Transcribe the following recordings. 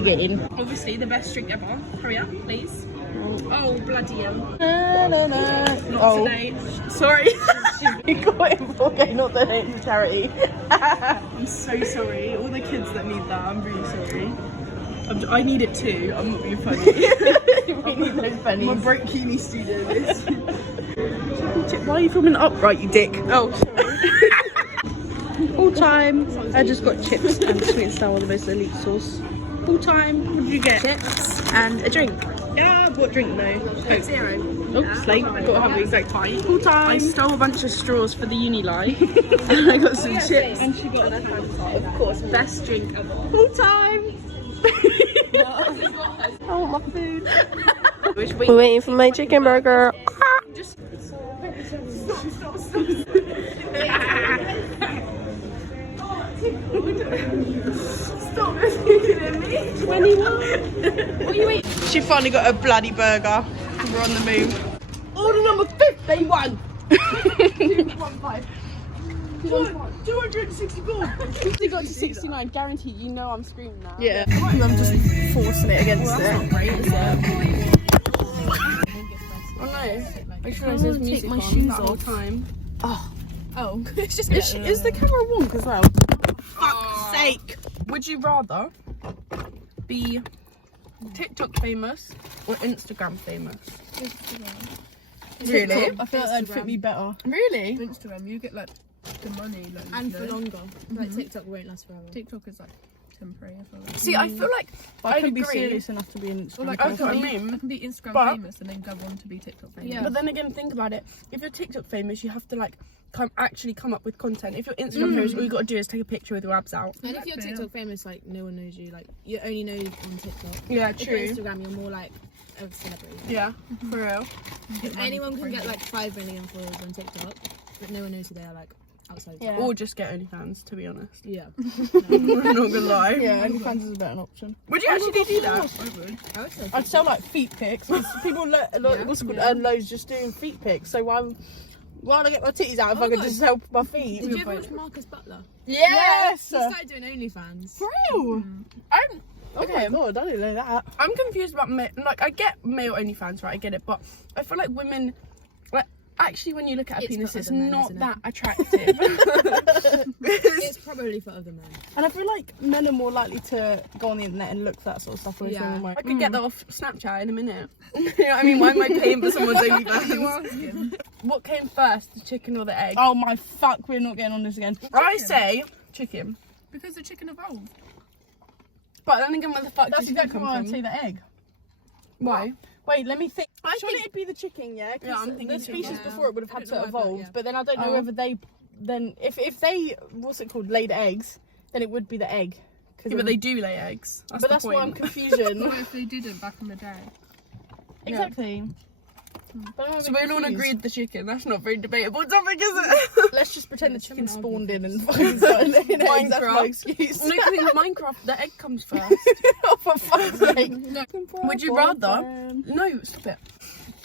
you getting? Obviously, the best drink ever. Hurry up, please. Oh, bloody hell. Not today. Sorry. You got it for not donating to charity. I'm so sorry. All the kids that need that, I'm really sorry. I need it too. I'm not being funny. We need those pennies. I'm a broke uni student. Why are you filming upright, you dick? Oh, sorry. Full time. I just got chips and sweet and sour, the most elite sauce. Full time. What did you get? Chips. And a drink. Yeah, what drink though? Coke Zero. Oh, slate. I've got to have the exact time. Full time. I stole a bunch of straws for the uni life. And I got some chips. And she got an Of course, best drink ever. full time. I want my food. We're waiting for my chicken burger. Stop looking at me. 21. What are you eating? She finally got a bloody burger. We're on the move. Order number 51. 264. We got to 69. Guaranteed. You know I'm screaming now. Yeah. I'm just forcing it against it. Not great, is it? Oh no. Make sure I there's wanna music take my on shoes that whole off. time. Oh, It's just is the camera wonk as well? Fuck's sake. Would you rather be TikTok famous or Instagram famous? Really? TikTok. I feel like that'd fit me better. Really? Instagram, you get like the money, like, and for longer. Like TikTok won't last forever. TikTok is like temporary. I feel like. See, I feel like But I I'd could be agree. serious enough to be in Or like That's what I I mean. can be Instagram But- famous and then go on to be TikTok famous. Yeah. But then again, think about it. If you're TikTok famous, you have to like actually come up with content. If you're Instagram famous, all you got to do is take a picture with your abs out. And if you're Exactly, TikTok famous, like no one knows you. Like you only know on TikTok. Yeah, If you're Instagram, you're more like a celebrity. Yeah, for real. If anyone can get like 5 million followers on TikTok, but no one knows who they are like outside. Yeah. Or just get OnlyFans, to be honest. Yeah. I'm not gonna lie. Yeah, OnlyFans is a better option. Would you actually do that? I would say. I'd sell like feet pics. 'Cause people earn loads just doing feet pics. So why would I get my titties out if Oh I could my just help my feet? Did you ever watch Marcus Butler? Yes. He started doing OnlyFans. For real? I'm Okay. Oh my god, I didn't know that. I'm confused about like I get male OnlyFans, right? I get it, but I feel like women, like actually when you look at a It's penis, for it's other men, not isn't it? that attractive. It's probably for other men. And I feel like men are more likely to go on the internet and look for that sort of stuff. Yeah. I could get that off Snapchat in a minute. You know what I mean? Why am I paying for someone's OnlyFans? What came first, the chicken or the egg? Oh my fuck, we're not getting on this again. I say chicken. Because the chicken evolved. But then again, where the fuck That's did that exactly come why I'd from? say the egg. Why? Wait, let me think. I Surely think- it'd be the chicken, yeah? 'Cause Yeah, I'm thinking the chicken. species Yeah. before it would have I had don't know to why I thought, evolve, yeah. but then I don't know Oh. whether they then if they what's it called laid eggs, then it would be the egg. Yeah, but they do lay eggs. That's but the that's point. why I'm confusion. What if they didn't back in the day? Exactly. But I'm a So bit we all confused. agreed the chicken. That's not a very debatable topic, is it? Let's just pretend the chicken someone spawned in and fucking started laying eggs. That's my Minecraft. excuse. No, because in Minecraft, the egg comes first. Oh, for fuck's sake. Would you rather? No, stop it.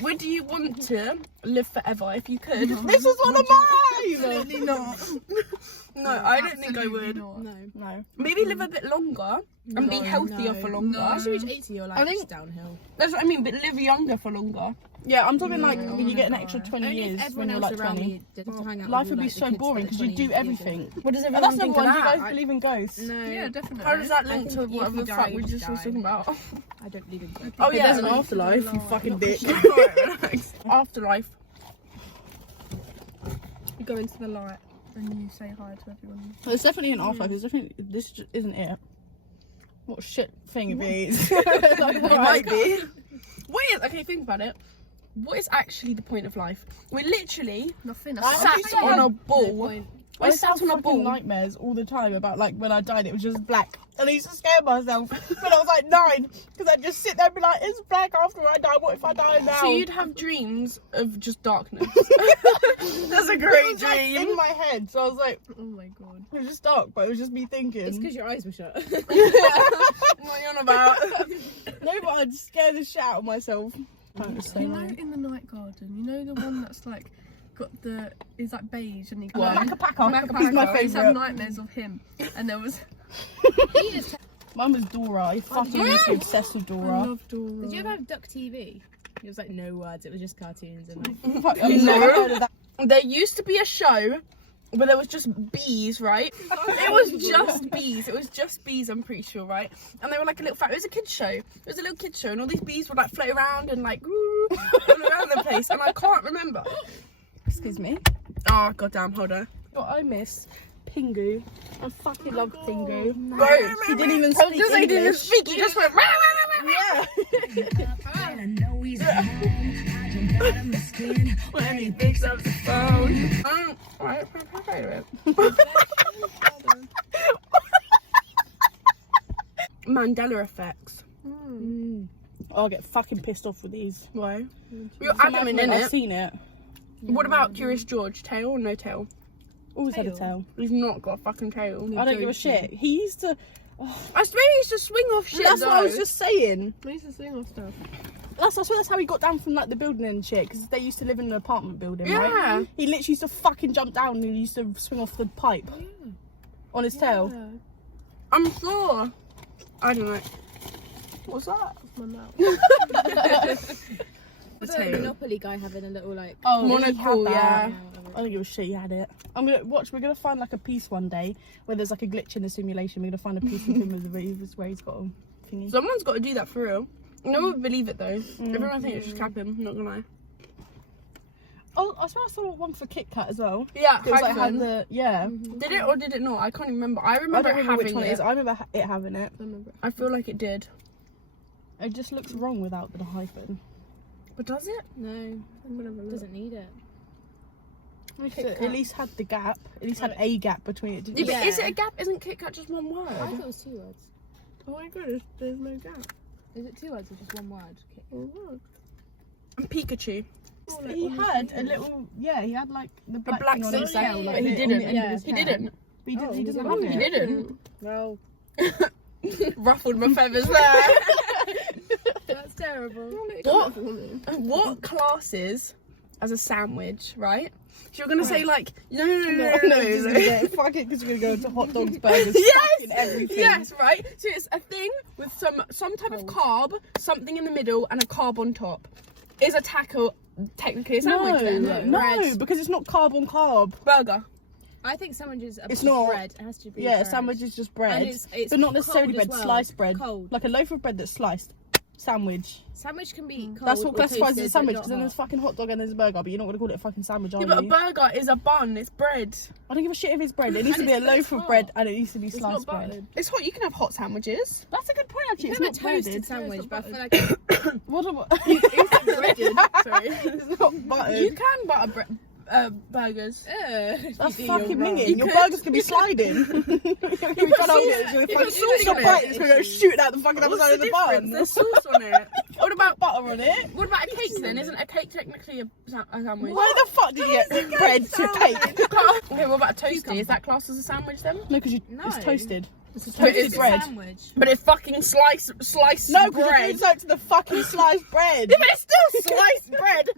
Would you want to live forever if you could? This was one of mine! Absolutely not. No, I don't think I would. Not. No. No. Maybe live a bit longer and be healthier for longer. Once you reach 80, you're like I think- just downhill. That's what I mean, but live younger for longer. Yeah, I'm talking like when you get an extra 20 Only years if when everyone you're else like around 20. me did to hang out Life with would all, be like, the so kids boring that because are you do 20 years everything. older. What does But everyone that's think number of one, do you that? guys believe in ghosts? No. Yeah, definitely. How does that I link think to if whatever you the fuck die, we you just was die. talking about? I don't believe in ghosts. Oh But yeah, there's an afterlife, you fucking dick. Afterlife. You go into the light and you say hi to everyone. There's definitely an afterlife. There's definitely this just isn't it. What shit thing it is? It might be. What is? Okay, think about it. What is actually the point of life? We're literally Nothing. sat on a ball. I We're used to have sat on a fucking ball. nightmares all the time about like when I died it was just black and I used to scare myself when I was like 9 because I'd just sit there and be like it's black after I die, what if I die now? So you'd have dreams of just darkness. That's a it great was like dream. in my head, so I was like Oh my god. it was just dark but it was just me thinking. It's because your eyes were shut. What are you on about? No, but I'd scare the shit out of myself. You know, in the night garden, you know the one that's like got the is like beige and he Macapaca. Macapaca. He's my I used to have favourite. nightmares of him, and there was Mine was Dora. I fucking used to be obsessed with I Dora. love Dora. Did you ever have Duck TV? It was like no words. It was just cartoons and like. Fuck, I've never heard of that. There used to be a show where there was just bees, right? It was just bees. It was just bees, I'm pretty sure, right? And they were like a little it was a kids show. It was a little kids show, and all these bees would like float around and like all around the place. And I can't remember. Excuse me. Oh goddamn, hold on. What I miss, Pingu. I fucking love Pingu. Bro, He didn't even speak he English. didn't speak. He just went. Yeah. When he picks up the phone. Mandela effects. I'll get fucking pissed off with these. Why? You're adamant in I've it. seen it. What about Curious George? Tail or no tail? Always had a tail. He's not got a fucking tail. I don't give a shit. He used to. I swear he used to swing off shit. That's though. what I was just saying. I used to sing off stuff. I swear that's how he got down from like the building and shit, because they used to live in an apartment building, right? Yeah. He literally used to fucking jump down and he used to swing off the pipe on his tail. Yeah. I'm sure. I don't know. What's that? My mouth. The The tail. Monopoly guy having a little like. Oh, Monocle, he had that. yeah. I don't give a shit. He had it. We're gonna find like a piece one day where there's like a glitch in the simulation. We're gonna find a piece of him with where he's got a thingy. Someone's got to do that for real. No one would believe it though. Everyone thinks it's just capping. Not gonna lie. Oh, I swear I saw one for Kit Kat as well. Yeah, It was like had hyphen. the Did it or did it not? I can't even remember. I I remember don't it remember which having one it it. is. I remember it having it. I remember. I feel like it did. It just looks wrong without the hyphen. But does it? No, I'm gonna have a look. doesn't need it. At least had the gap. At least had a gap between it. Didn't Yeah, it? but is it a gap? Isn't Kit Kat just one I thought word? it was 2 words. Oh my god, there's no gap. Is it 2 words or just 1 word? Oh, what? And Pikachu. Oh, like, He on the had a table. little, he had like the black black thing on his circle. tail, Yeah, like But he on the didn't. end of his He hair. didn't. He Oh, didn't he have didn't. it. He didn't. No. Ruffled my feathers there. That's terrible. What classes as a sandwich, right? So you're gonna say like no. Fuck it, because we're gonna go to hot dogs, burgers, Yes! fucking everything. Yes, right. So it's a thing with some type of carb, something in the middle, and a carb on top. Is a taco technically a sandwich then? No, because it's not carb on carb. Burger. I think sandwiches are It's not. bread. It has to be. Yeah, a bread. sandwich is just And bread, it's but not necessarily cold as bread. well. Sliced bread, Cold. like a loaf of bread that's sliced. Sandwich. Sandwich can be cold. That's what or classifies as a toasted, sandwich. but Because then not there's hot. fucking hot dog and there's a burger, but you're not gonna call it a fucking sandwich, are Yeah, but a you? burger is a bun. It's bread. I don't give a shit if it's bread. It needs to be a loaf of bread and it needs to be It's sliced not bread. buttered. It's hot. You can have hot sandwiches. That's a good point, actually. You It's can not have a toasted breaded. sandwich, but I feel like What about? Sorry. It's not buttered. You can butter burgers. That's you're fucking wrong. minging. You Your could- burgers can be sliding. You put sauce on it. It's gonna go shooting out the fucking other What's side the of the difference? bun. There's sauce on it. What about Butter on it. what about a cake then? Isn't a cake technically a sandwich? Why the fuck did you get bread to cake? Okay, what about a toasty? Is that classed as a sandwich then? No, because No. it's toasted. It's a But toasted it's bread. sandwich. But it's fucking sliced No, because bread. it goes out to the fucking sliced bread. Yeah, but it's still sliced bread.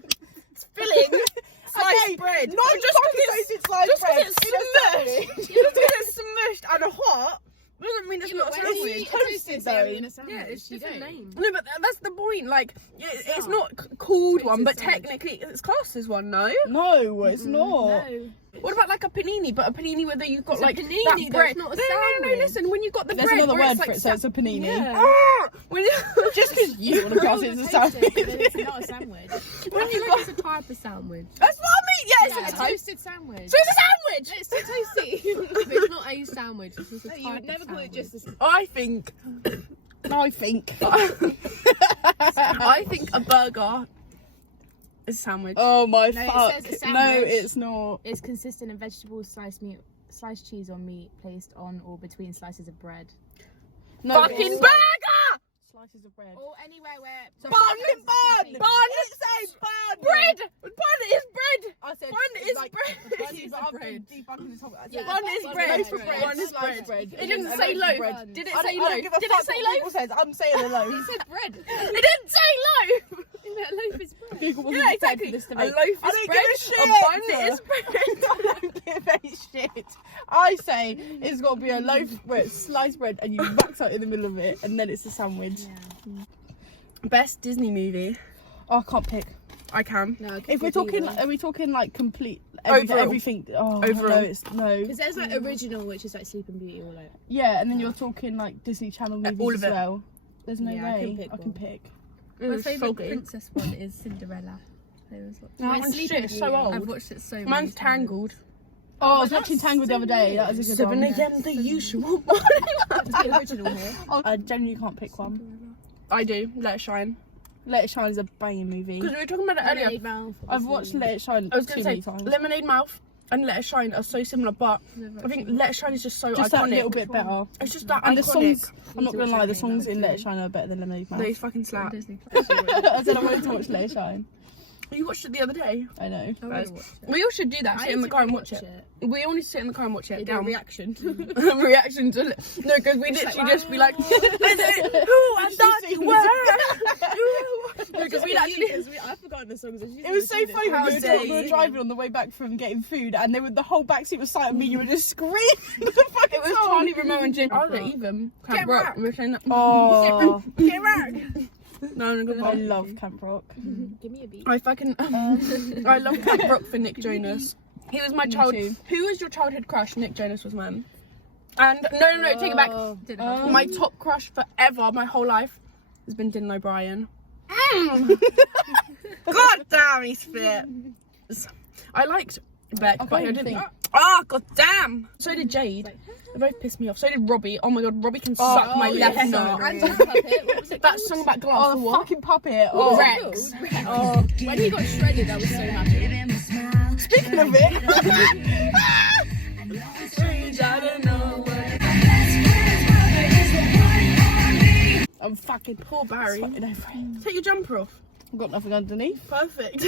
It's filling. Sliced Okay, bread. not just fucking because toasted sliced just bread. because it's smushed. Just because it's smushed and hot doesn't mean it's not a When you sandwich. eat a toasted though. cereal in a sandwich, Yeah, it's you different don't. names. No, but that's the point. Like, it's not called one, but Toasted sandwich. technically it's classed as one. No. No, it's not. No. What about like a panini? But a panini where you've got It's a like panini, that though, bread. it's not a no, sandwich. listen. When you got the There's bread, another where word it's for like it, so it's a panini. Yeah. when you Just because you want to class it as a Toasted, sandwich. then it's not a sandwich. when you I got feel like it's a type of sandwich. that's what I mean. Yeah, Yeah, it's a a toast. toasted sandwich. So it's a sandwich. It's too toasty. But it's not a sandwich. It's just a type You would never of call it sandwich. just a I think. I think. I think a burger is a sandwich. Oh my No, it fuck. says a No, sandwich. it's not. It's consistent of vegetables, sliced meat, sliced cheese or meat placed on or between slices of bread. No, Fucking it's burger. slices of bread. Or anywhere where... Bun! Bun. It says bun! Bread. Bun is bread. I said Bun is like, bread. bun is It's bread. Yeah, Bun is bread. Loaf of bread. Bun is Sliced bread. bread. It didn't A say loaf of loaf. bread. Did it I say don't loaf? give a Did fuck it say what loaf? Google says. I'm saying a loaf. It said bread. It didn't say loaf. That loaf is bread. Google wasn't Yeah, prepared exactly. for this A debate. loaf is I don't bread. give a shit. A bun is bread. I don't give a shit. I say it's got to be a loaf where it's sliced bread and you wax out in the middle of it, and then it's a sandwich. Best Disney movie. Oh, I can't pick. I can. No, If we're talking, are we talking like complete Overall. everything? Oh, Overall. no, it's no. because there's like original, which is like Sleeping Beauty, or like Yeah, and then you're talking like Disney Channel movies all of as it. well. There's no Yeah, I can way pick I can one. pick. My It's so favourite good. princess one is Cinderella. I was watching. That Mine's one's Sleeping shit, it's so Beauty. old. I've watched it so many Mine's times. Tangled. Oh, I was watching Tangled the other day. That was a good 7 one. a.m. the usual. that's the original here. I genuinely can't pick one. I do. Let It Shine. Let It Shine is a banging movie. Because we were talking about it earlier. Lemonade Mouth, I've obviously. watched Let It Shine I was too going many to say, times. Lemonade Mouth and Let It Shine are so similar, but Never I think actually Let It Shine is just so Just iconic. that little bit better. It's just that And the iconic. songs, I'm not gonna lie, the songs in Let It Shine are better than Lemonade Mouth. They fucking watched slap. Disney Plus. I said I wanted to watch Let It Shine. You watched it the other day. I know. I wanna watch it. We all should do that. I Sit in need the to car and go watch it. We all need to sit in the car and watch it. They do a Down. reaction. Reaction to it. No, because we literally just be like, who I thought you were. Because we actually. I've forgotten the songs. It was so funny How when we dare were you. driving on the way back from getting food, and the whole backseat was sat on me. You were just screaming the fucking It was song. Charlie, Romeo, and Jim. Oh, they even. Camp Rock. We were saying that. Oh, Get back. No, good I one. love Camp Rock. Give me a beat. I fucking. I love Camp Rock for Nick Jonas. He was my child. too. Who was your childhood crush? Nick Jonas was mine. And no, take it back. Didn't have My top crush forever, my whole life, has been Dylan O'Brien. God damn, he's fit. I liked Beck, but I can't didn't. think. God damn. So did Jade. They both pissed me off. So did Robbie. Oh my god, Robbie can suck my yeah. left nut. And Puppet, what was it? That song about glass Oh, or the what? fucking puppet. Oh, Rex. Oh, When he got shredded, I was so happy. speaking of it. I'm fucking Poor Barry. fucking over it. Take your jumper off. I've got nothing underneath. Perfect.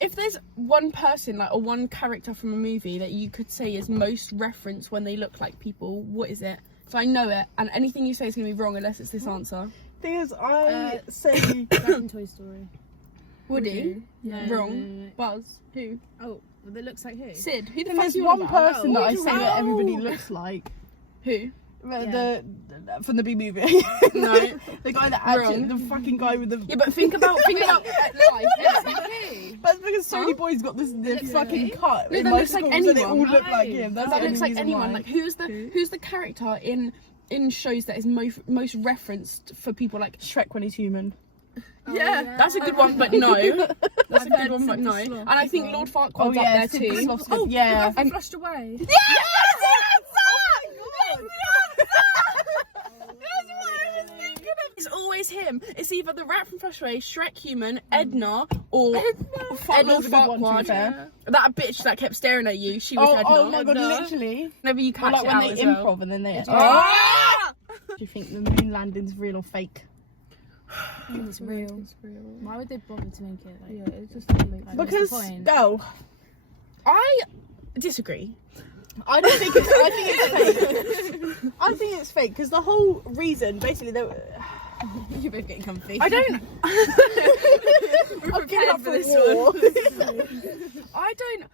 If there's one person, like, or one character from a movie that you could say is most referenced when they look like people, what is it? So I know it, and anything you say is gonna be wrong unless it's this answer. Thing is, I say Back in Toy Story. Woody. No, Wrong. no. Buzz. Who? Oh, well, that looks like who? Sid. Who the and fuck there's you one on about? person that I say that Oh. everybody looks like. Who? The from the B movie. No. The guy that acted, Wrong. the fucking guy with the. Yeah, but think about life. That's because so many boys got this fucking cut. No, in that my looks like school, so they all anyone. look like him. That's That the looks only like reason anyone. why. Like who's the character in shows that is most referenced for people like Shrek when he's human. yeah, that's a good one, but no. That's a good one, but no. Sloth And I as think well. Lord Farquaad's Oh yeah, up there too. Sloth's good. Yeah. And flushed away. It's always him. It's either the rat from Flush Away, Shrek Human, Edna, or Lord Edna's a good one, to be Farquaad. fair. That bitch that kept staring at you, she was Edna. Oh my god, literally. Whenever you Or catch like it when out they as well. improv and then they. Ah! Do you think the moon landing's real or fake? I think it's real. It's real. Why would they bother to make it? Like, Yeah, it just doesn't make sense. What's Because the point? no, I disagree. I don't think it's. I think it's fake. I think it's fake because the whole reason, basically, they were. You're both getting comfy. I don't. I'm giving up for for this war. I don't.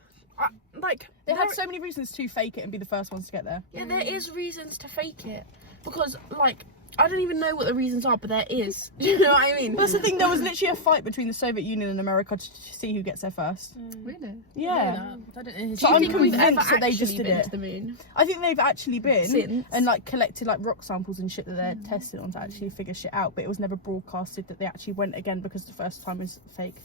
Like They there- have so many reasons to fake it and be the first ones to get there. Yeah, there is reasons to fake it because, like, I don't even know what the reasons are, but there is. Do you know what I mean? That's the thing. There was literally a fight between the Soviet Union and America to see who gets there first. Really? Yeah. I don't know. So Do you I'm think we've ever convinced that they actually just did been it. to the moon? I think they've actually been Since? and like collected like rock samples and shit that they're testing on to actually figure shit out, but it was never broadcasted that they actually went again because the first time was fake.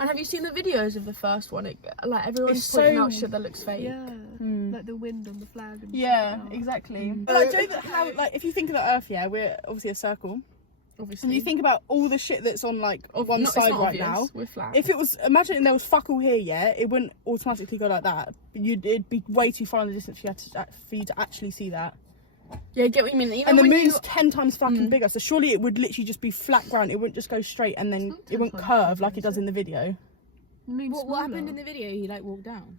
And have you seen the videos of the first one? Like everyone's It's pointing so- out shit that looks fake. Yeah. Like the wind on the flag. And Yeah, shit like that. exactly. But like, do you know that how like if you think of the Earth, yeah, we're obviously a circle, Obviously. and you think about all the shit that's on like one It's side not right obvious. now. We're flat. If it was, imagine there was fuck all here, yeah, it wouldn't automatically go like that. It'd be way too far in the distance for you to actually see that. yeah, get what you mean. Even And the when moon's you, 10 times fucking bigger, so surely it would literally just be flat ground. It wouldn't just go straight and then not it wouldn't 10 curve times like it does in the video. The moon's What smaller. happened in the video? He like walked down.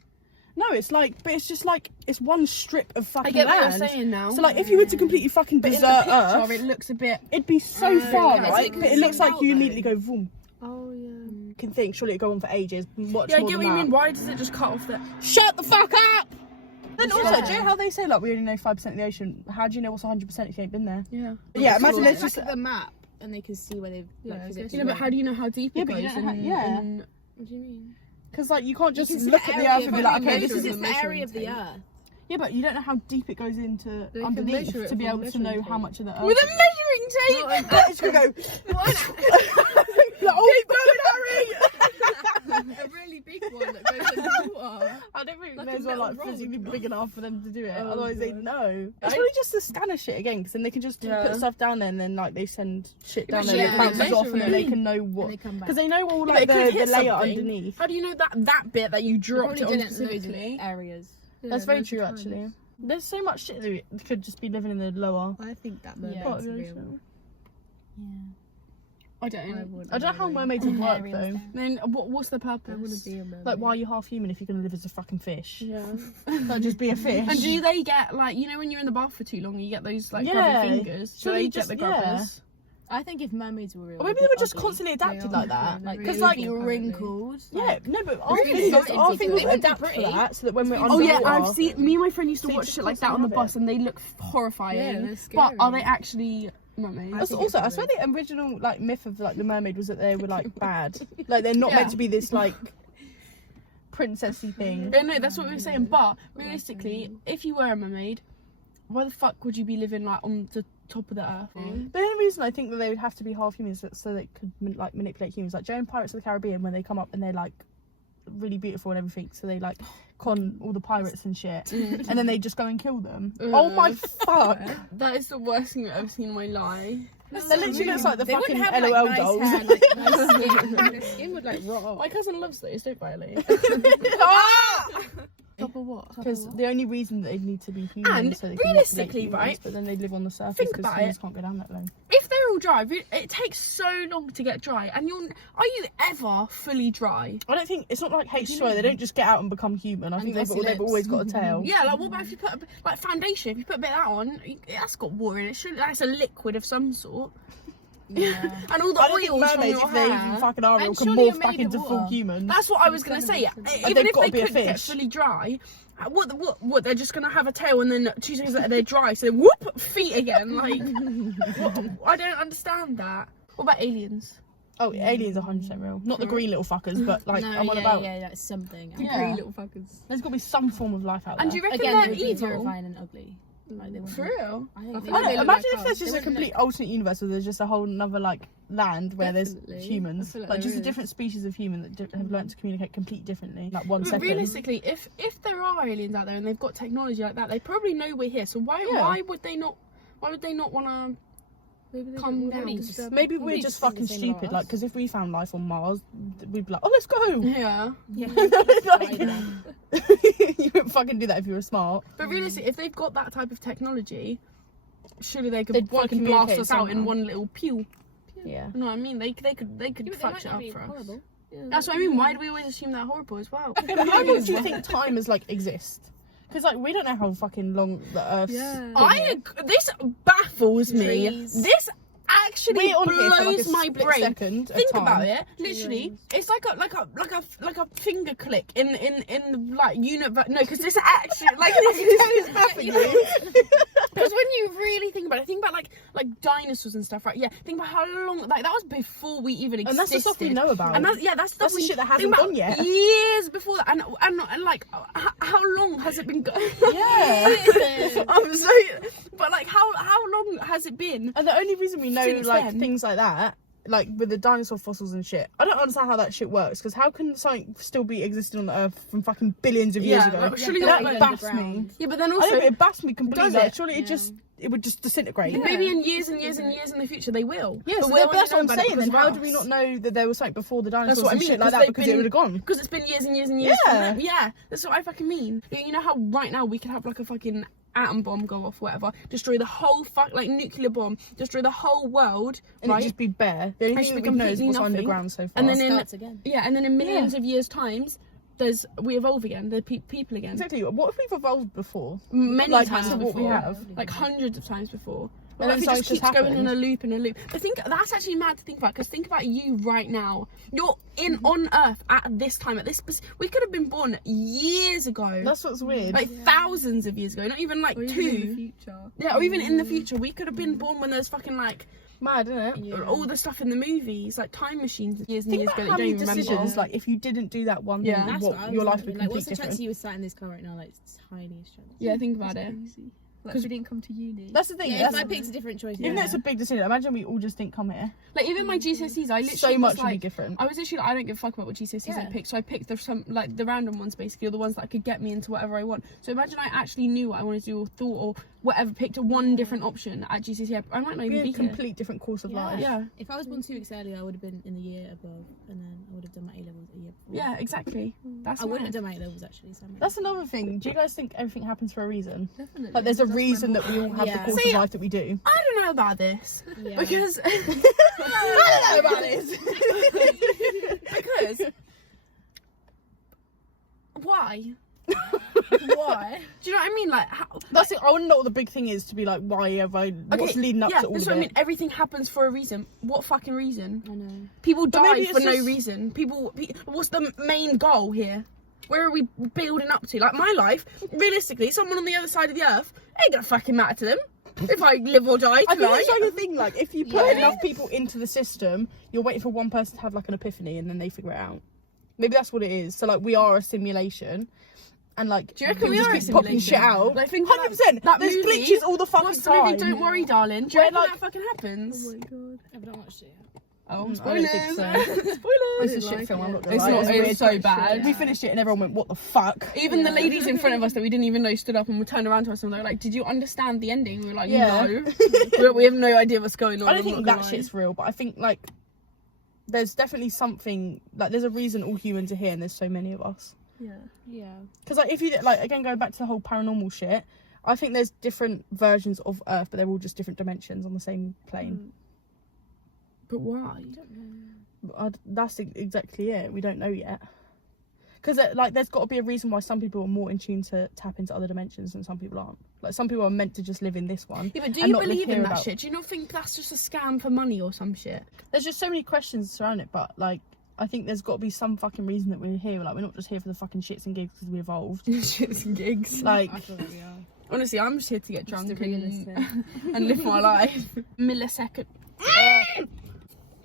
No, it's like, but it's just like, it's one strip of fucking I get what land. you're saying now. So like, if you were to completely fucking but in desert the picture, Earth, it looks a bit. it'd be so far, yeah. right? Is it But it looks like zoomed you out, immediately go boom. Oh yeah. fucking thing. Surely it'd go on for ages. Much Yeah, I more get than what you that. mean. Why does it just cut off there? Shut the fuck up! Then also, Yeah. do you know how they say like we only know 5% of the ocean? How do you know what's 100% if you ain't been there? Yeah. Yeah, imagine Like, there's just the map, and they can see where they've Yeah, like I physically. guess You know, but how do you know how deep Yeah, it but goes? you don't know how- in- what do you mean? because like you can't just You can see look the at the area earth and be of like, the okay, this ocean, is it's the area of the earth. yeah, but you don't know how deep it goes into They can underneath measure it to be with a able to know measuring how tape. much of the earth. With a measuring tape. Yeah, it's gonna go. Keep going, Harry. A really big one that goes in the water. I don't think Like those a are like metal rod. physically big enough for them to do it. Oh, Otherwise, they'd God. know. It's really just the scanner shit again, because then they can just put stuff down there, and then like they send shit down there, and yeah, it bounces measure off, and then it. they can know And what. they come back. Because they know all Yeah, like but it could the hit layer something. underneath. How do you know that bit that you dropped Probably it on did it in loads of specifically? areas. Yeah, That's very loads of true, times. actually. There's so much shit that could just be living in the lower I think that Yeah. part of the It's ocean. Yeah. I don't. I don't know how mermaids would work Areas though. there. Then what's the I want purpose? to be a mermaid. Like, why are you half human if you're gonna live as a fucking fish? Yeah. Like, just be a fish. And do they get like, you know, when you're in the bath for too long, you get those like Yeah. grubby fingers? So Do they they just- get the grubbers? I think if mermaids were real, Or maybe they'd they be were just ugly. constantly adapted They are, like that. yeah, Like, Because they'd like, be wrinkled. yeah, like- no, but our Really fingers, excited our to fingers do it. adapt for Pretty. that, so that when we're Oh underwater. yeah, I've seen. Me and my friend used to So you watch just shit like that on constantly the have bus, and they look horrifying. Yeah, they're But are they scary. actually mermaids? Also, think it's I swear weird. the original like myth of like the mermaid was that they were like bad, like they're not Yeah. meant to be this like princessy thing. Yeah, no, that's what we were saying. But realistically, if you were a mermaid, why the fuck would you be living like on the top of the earth? The only reason I think that they would have to be half humans is so they could like manipulate humans, like Joe in Pirates of the Caribbean when they come up and they're like really beautiful and everything, so they like con all the pirates and shit, and then they just go and kill them. Oh my fuck! That is the worst thing I've ever seen in my life. That literally looks like the They fucking wouldn't have LOL like, nice dolls. hair, like, nice skin. Their skin would like rot off. My cousin loves those. Don't violate. Top of what? Because the only reason that they need to be human And is so they can realistically, manipulate humans, right, but then they live on the surface think because about humans it. can't go down that low. If they're all dry, it takes so long to get dry, and are you ever fully dry? I don't think it's not like H2O. They don't just get out and become human. I think they've glossy always got a lips. tail. Yeah, like what about if you put like foundation? If you put a bit of that on, that's got water in it. Surely that's a liquid of some sort. Yeah. And all the I don't think oils from mermaids, your if they even hair. fucking are real, And can surely you're morph back made of into full water. humans. That's what I was gonna say. Even they've if gotta they be a couldn't get fish. fully dry, what? They're just gonna have a tail and then 2 seconds later they're dry, so whoop, feet again. Like, I don't understand that. What about aliens? Oh, aliens are 100% real. Not the green little fuckers, but like No, I'm on yeah, about. yeah, that's something. Yeah. Pretty little fuckers. There's got to be some form of life out there. And do you reckon Again, they they're would be evil? terrifying and ugly. Like, they wouldn't For be- real? I think I they don't would know, look Imagine like if there's us. just They a wouldn't complete alternate universe where there's just a whole another like land where there's Definitely. humans, I feel like like just there a different species of human that have learned to communicate completely differently. Like 1 But second. realistically, if there are aliens out there and they've got technology like that, they probably know we're here. So why would they not? Why would they not want to? Maybe they Calm don't down. want to disturb Maybe people. we're Probably just just think the fucking same about stupid. Like, us. because if we found life on Mars, we'd be like, oh, let's go. Yeah. Like, you wouldn't fucking do that if you were smart. But realistically, if they've got that type of technology, surely they could They'd wanna fucking blast communicate us out in somehow. one little pew. Yeah. You know what I mean? They could Yeah, but they fuck might shit not up be for us. horrible. That's what I mean. Why do we always assume they're horrible as well? Yeah, but how long do you think time has like exist? Because like we don't know how fucking long the Earth's. Yeah. This baffles me. Trees. This actually We're on here for like a blows my split brain. second of Think time. about it. Literally, it's like a finger click in the like universe. No, because this actually like because when you really think about it, think about like dinosaurs and stuff, right? Yeah, think about how long like that was before we even existed. And that's the stuff we know about. And that's That's the shit that hasn't think about gone yet. Years before that, and like how long has it been going? Yeah. I'm so, but like how long has it been? And the only reason we know Since like then. things like that, like with the dinosaur fossils and shit, I don't understand how that shit works. Because how can something still be existing on the Earth from fucking billions of years Yeah, ago? like, surely that not baffs me. underground. Yeah, but then I also know, but it baffs me completely. Does Like, it? surely it would just disintegrate. maybe in years and years and years in the future they will. Yeah, so we'll but that's what only I'm know about it saying. Then because how of do we us. not know that there was something before the dinosaurs what I and mean, shit like because that? they've Because it been- would have gone. Because it's been years and years and years. Yeah. Yeah, that's what I fucking mean. You know how right now we can have like a fucking atom bomb go off, whatever, destroy the whole like nuclear bomb, destroy the whole world, And right? it'd just be bare. The only And thing it'd that be we know is completely what's nothing. underground so far. And then in Starts again. and then in millions of years' times, we evolve again. The people again. Exactly. What if we've evolved before? Many Like times to before. what we have. Like hundreds of times before. And then if it something just keeps just going in happened. a loop. But that's actually mad to think about, because think about you right now. You're Mm-hmm. on Earth at this time, we could have been born years ago. That's what's weird. Like thousands of years ago, not even like Or even 2. in the future. Yeah, or even in the future. We could have been born when there's fucking like Mad, isn't it? all the stuff in the movies, like time machines years and Think years about ago how that you many don't decisions, remember. like, if you didn't do that one Yeah. thing, That's what what I was your life would wondering. be Like, what's completely the chance different. you were sat in this car right now? Like, tiniest chance. Yeah, think about it. Crazy. Like, if we didn't come to uni. That's the thing. Yeah, if That's, I picked a different choice. even though it's a big decision, imagine we all just didn't come here. Like even my GCSEs, I literally So much was would be like, different. I was literally like, I don't give a fuck about what GCSEs I Yeah. picked, so I picked the random ones basically, or the ones that could get me into whatever I want. So imagine I actually knew what I wanted to do or thought or whatever, picked one different option at GCSE, I might not It'd even be be a complete different course of Yeah. life. here. Yeah, If I was born 2 weeks earlier, I would have been in the year above, and then I would have done my A levels a year before. yeah, exactly. That's I wouldn't have mad. done my A levels actually. So That's another thing. Do you guys think everything happens for a reason? Definitely. Like, there's a That's my reason that mum. we all have the Yeah. course See, of life that we do. I don't know about this Yeah. because I don't know about this. because why? Why? Do you know what I mean? Like how? That's it. I want to know what the big thing is to be like, why have I? What's leading up yeah, to all that's of what it? I mean. Everything happens for a reason. What fucking reason? I know. People But die maybe for it's no just- reason. What's the main goal here? Where are we building up to? Like my life, realistically, someone on the other side of the earth ain't gonna fucking matter to them if I live or die I think tonight. it's like a thing. Like, if you put Yeah. enough people into the system, you're waiting for one person to have like an epiphany, and then they figure it out. Maybe that's what it is. So like, we are a simulation. And like, Do you reckon people we just are a keep popping shit simulation? out? Like, think about 100%. that There's movie. glitches all the fucking What's the movie? time. Don't worry, darling. Do you Where, reckon like- that fucking happens? Oh my god. I've not watched it yet. Oh, I don't spoilers. think so. Spoilers. It's a didn't shit like film. it. I'm not gonna It's lie. not. It's It weird. was so bad. We finished it and everyone went, "What the fuck?" Even the ladies in front of us that we didn't even know stood up and would turn around to us and they were like, "Did you understand the ending?" We were like, Yeah. "No, we have no idea what's going on." I don't I'm think not that gonna lie. shit's real, but I think like there's definitely something, like there's a reason all humans are here and there's so many of us. Yeah. Yeah. Because like, if you like, again, going back to the whole paranormal shit, I think there's different versions of Earth, but they're all just different dimensions on the same plane. But why? That's exactly it. We don't know yet. Because like, there's got to be a reason why some people are more in tune to tap into other dimensions and some people aren't. Like, some people are meant to just live in this one. Yeah, but do and you not believe in hear that about- shit? Do you not think that's just a scam for money or some shit? There's just so many questions surrounding it, but like, I think there's got to be some fucking reason that we're here. Like, we're not just here for the fucking shits and gigs because we evolved. Shits and gigs. Like, I feel like we are. Honestly, I'm just here to get drunk Just a realist and, here. and live my life. Millisecond.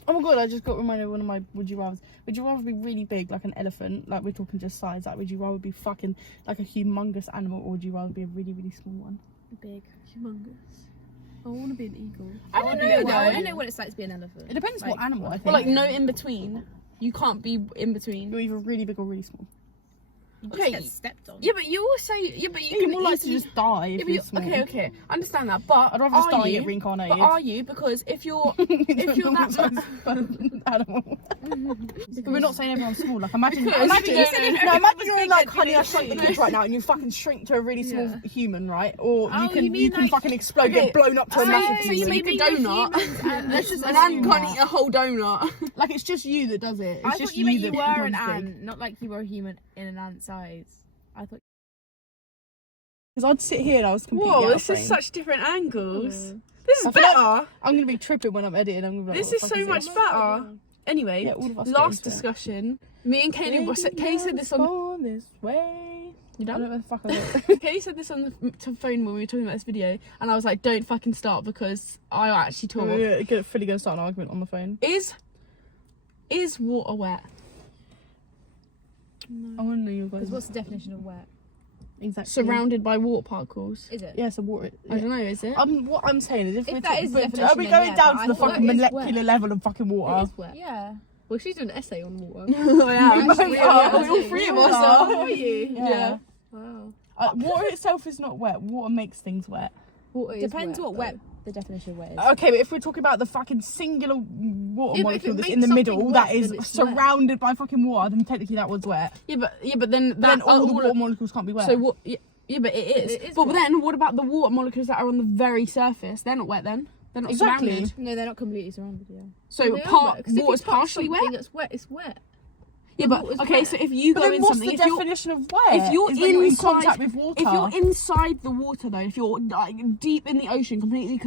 oh my god, I just got reminded of one of my would you rather. Would you rather be really big, like an elephant, like we're talking just size, like would you rather be fucking like a humongous animal, or would you rather be a really, really small one? Big. Humongous. I want to be an eagle. I don't know I want to though. know what it's like to be an elephant. It depends what Like, animal, I think. Well, like no in between. You can't be in between. You're either really big or really small. You just Okay. get stepped on. Yeah, but you all say you You're can more likely to easily- just die if Yeah, but you're you, small. okay, understand that. But I'd rather just are die and you? get reincarnated. But are you? Because if you're that animal. But we're not saying everyone's small. Like, imagine, Because- imagine, You said if no, everyone imagine was you're in big, like they'd Honey, be I Shrunk the insane. Kids right now, and you fucking shrink to a really small Yeah. human, right? Or Oh, you can you mean can like- fucking explode, Okay. get blown up to a So massive you human. make a mean the donut. humans and Let's the just An small ant can't ones? eat a whole donut. Like, it's just you that does it. It's I just thought you meant you that were an becomes big. ant, not like you were a human in an ant size. I thought. Because I'd sit here and I was completely Whoa, out this of is frame. such different angles. Mm. This is I feel like- better. I'm gonna be tripping when I'm editing. I'm gonna be like, This what is the so fuck much this? better. Anyway, Yeah, all of us get last into it. discussion. Me and Katie, Kay said this on. Gone this way. You I don't done? know what the fuck I was. Kay said this on the phone when we were talking about this video, and I was like, "Don't fucking start because I actually talk." We're fully gonna start an argument on the phone. Is water wet? I want to know your guys. Because what's the definition of wet? Exactly. Surrounded by water particles. Is it? Yeah, so water. I don't know. Is it? What I'm saying is, if we're that is the but definition, are we then going yeah, down but to the I thought fucking it is molecular wet. level of fucking water? It is wet. Yeah. Well, she's doing an essay on water. I am. We both We are. are. All three of us are. Are you? Yeah. Wow. Water itself is not wet. Water makes things wet. Water is Depends what though. wet the definition of wet is. Okay, but if we're talking about the fucking singular water Yeah, but if molecule it that's makes in the middle, something that wet, is then it's surrounded by fucking water, then technically that was wet. Yeah, but then that Then all the all water of- molecules can't be wet. So what? Yeah, but it is. It is But wet. then what about the water molecules that are on the very surface? They're not wet then. They're not Exactly. surrounded. No, they're not completely surrounded, yeah. So They are wet, 'cause if you water's touch partially something wet. that's wet, it's wet. Yeah, but okay. So if you But go then in what's something, the definition of wet? if you're Is when you're in inside- contact with water. if you're inside the water though, if you're like deep in the ocean, completely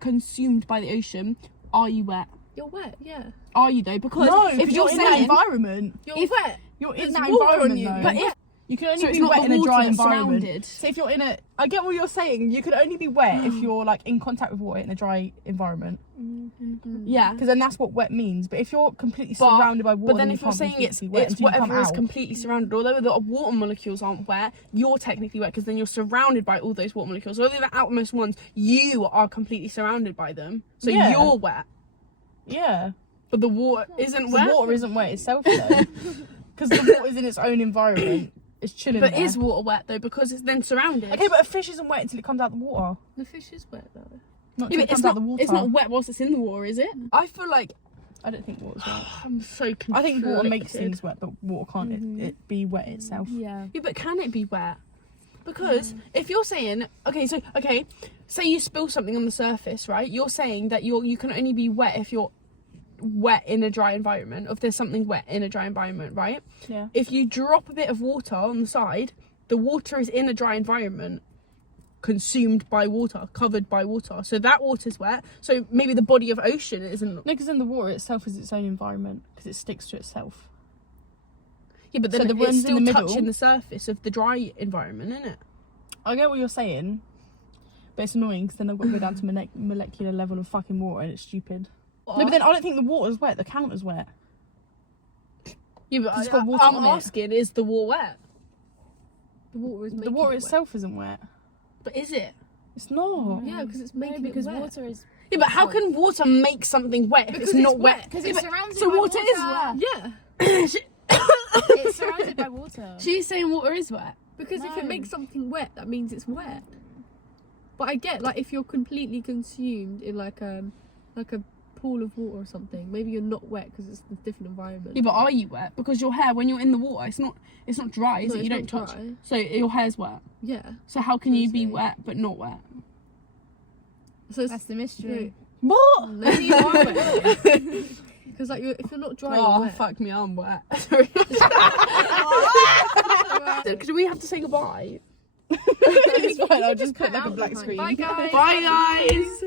consumed by the ocean, are you wet? You're wet, yeah. Are you though? Because no, if you're in that saying environment. You're If- wet. You're in There's that water on environment you. though. but if You can only so, it's be not wet the in a water dry that's environment. surrounded. So if you're in a, I get what you're saying. You can only be wet if you're like in contact with water in a dry environment, Yeah. because then that's what wet means. But if you're completely But- surrounded by water, But then you if you're can't saying be it's physically wet until you come whatever is out. completely surrounded, although the water molecules aren't wet, you're technically wet because then you're surrounded by all those water molecules. Although the outermost ones, you are completely surrounded by them, so Yeah. you're wet. Yeah, But the water isn't the wet. water isn't wet itself though, because the water's in its own environment. It's chilling But there. is water wet though because it's then surrounded? Okay, but a fish isn't wet until it comes out the water. The fish is wet though. Not Yeah, until but it comes out the water. it's not wet whilst it's in the water, is it? I feel like I don't think water's wet. I'm so conflicted. I think water makes things wet, but water can't it be wet itself. Yeah. Yeah, but can it be wet? Because if you're saying say you spill something on the surface, right? You're saying that you can only be wet if you're wet in a dry environment. If there's something wet in a dry environment, right? Yeah. If you drop a bit of water on the side, the water is in a dry environment, consumed by water, covered by water. So that water's wet. So maybe the body of ocean isn't. No, because then the water itself is its own environment because it sticks to itself. Yeah, but then So the it's ones in still the middle- touching the surface of the dry environment, isn't it? I get what you're saying, but it's annoying because then I've got to go down to molecular level of fucking water and it's stupid. No, but then I don't think the water's wet. The counter's wet. Yeah, but It's got water I'm on it. asking, is the water wet? The water is The making water it wet. itself isn't wet. But is it? It's not. Yeah, because it's making because it wet. water is. Yeah, but how can water make something wet if Because it's it's not wet. wet? Because Yeah, it's but- surrounded so by water is water. Yeah, It's surrounded by water. She's saying water is wet. because if it No. makes something wet, that means it's wet. But I get like if you're completely consumed in like a pool of water or something, maybe you're not wet because it's a different environment. Yeah, but are you wet? Because your hair, when you're in the water, it's not dry, is No, it? You it's don't not touch. dry. So your hair's wet. Yeah. So how can you be Honestly. wet but not wet? So it's, That's the mystery. What? maybe you are wet. Because like if you're not dry, you're Oh, wet. fuck me, I'm wet. So, do we have to say goodbye? It's fine. I'll just put like a black screen. Bye guys. Bye, guys.